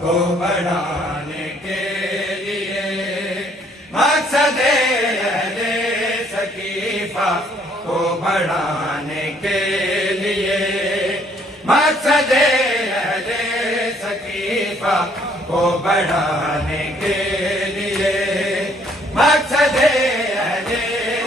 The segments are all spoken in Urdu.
کو بڑھانے کے لیے مقصد اہل ثقیفہ کو بڑھانے کے لیے مقصد اہل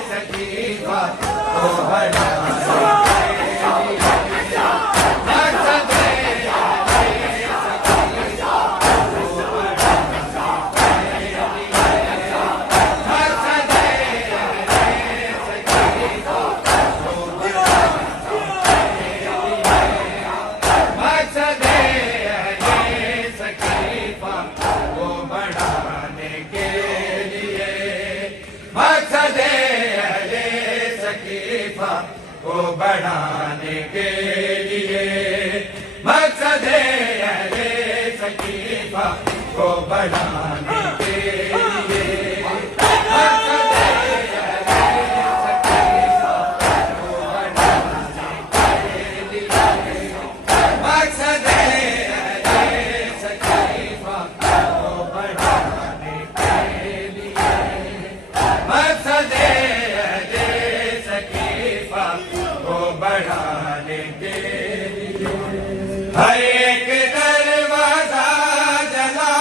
ثقیفہ کو بڑھانے کو بڑھانے کے لیے مقصد اہل ثقیفہ کو بڑھانے کے لیے مقصد اہل ثقیفہ کو بڑھانے کے لیے مقصد اہل ثقیفہ کو بڑھانے کے لیے مقصد بڑھانے کے لیے ہر ایک دروازہ جلا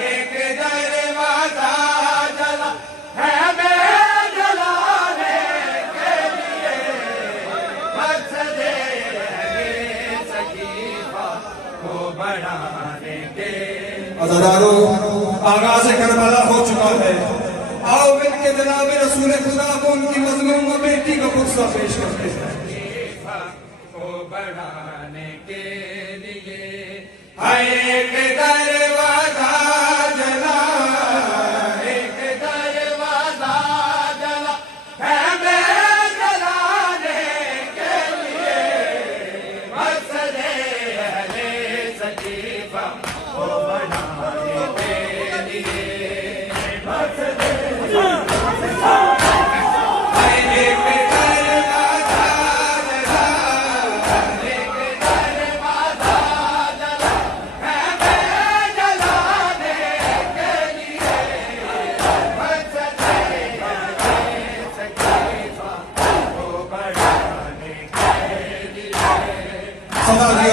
ایک دروازہ جلا ہے میں جلانے کے لیے مقصد اہل ثقیفہ کو بڑھانے کے لیے عزیزانو آغاز کربلا ہو چکا ہے آؤ مل کے جناب رسول خدا کو ان کی مظلوم و بیٹی کا قصہ پیش کرتے ہیں کو بڑھانے کے لیے ایک دروازہ جلا ایک دروازہ جلا ہے میں جلانے کے لیے مقصد اہل ثقیفہ کو بڑھانے کے لیے مقصد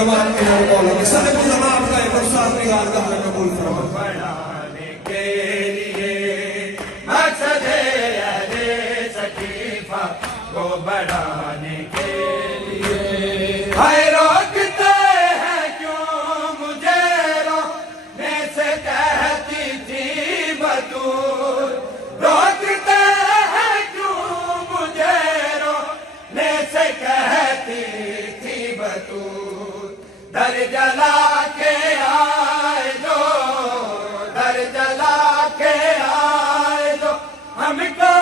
جواب کے لیے بولیں صاحب زمان کا ایک استاد نگار کا ہمیں قبول فرمائے بڑھانے کے لیے مقصد اہل ثقیفہ کو بڑھانے کے لیے ہائے روکتے ہیں کیوں مجھے رونے سے کہتی تھی بطول روکتے ہیں کیوں مجھے رونے سے کہتی تھی بطول در جلا کے آئے جو در جلا کے آئے جو ہم کو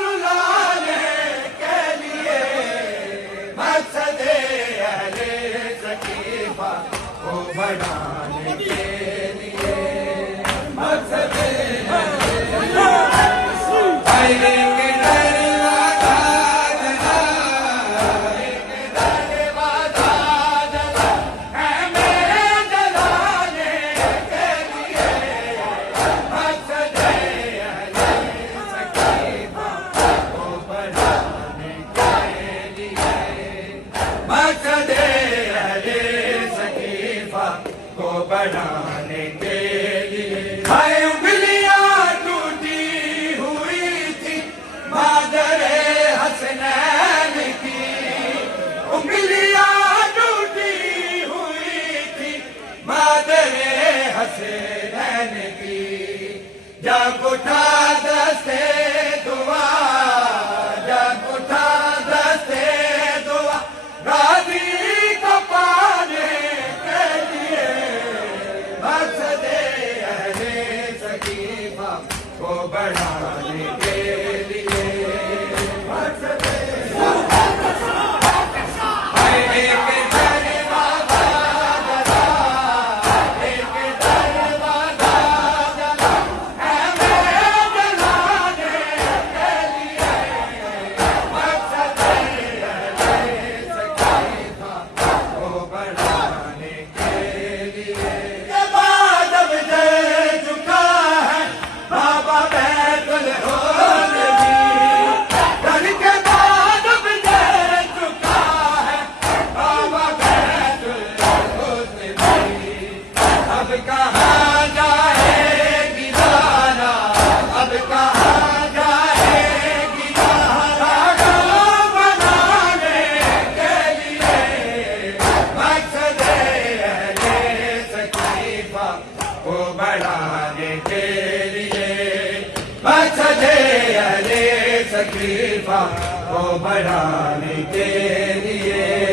رلانے کے لیے مقصد اہل ثقیفہ کو بڑھانے کے لیے مقصد مقصد اہل ثقیفہ کو بڑھانے کے لیے ہائے انگلیاں ٹوٹی ہوئی تھی مادر حسنین کی انگلیاں ٹوٹی ہوئی تھی مادر حسنین کی جب اٹھا دستے دعا جب اٹھا دستے دعا غازی کو پانے کے لیے مقصد اہل ثقیفہ کو بڑھانے کے لیے مقصد کہاں جائے گی دانا اب کہاں جائے گی دانا بنانے کے لیے مقصد اہل ثقیفہ کو بڑھانے کے لیے مقصد اہل ثقیفہ کو بڑھانے کے لیے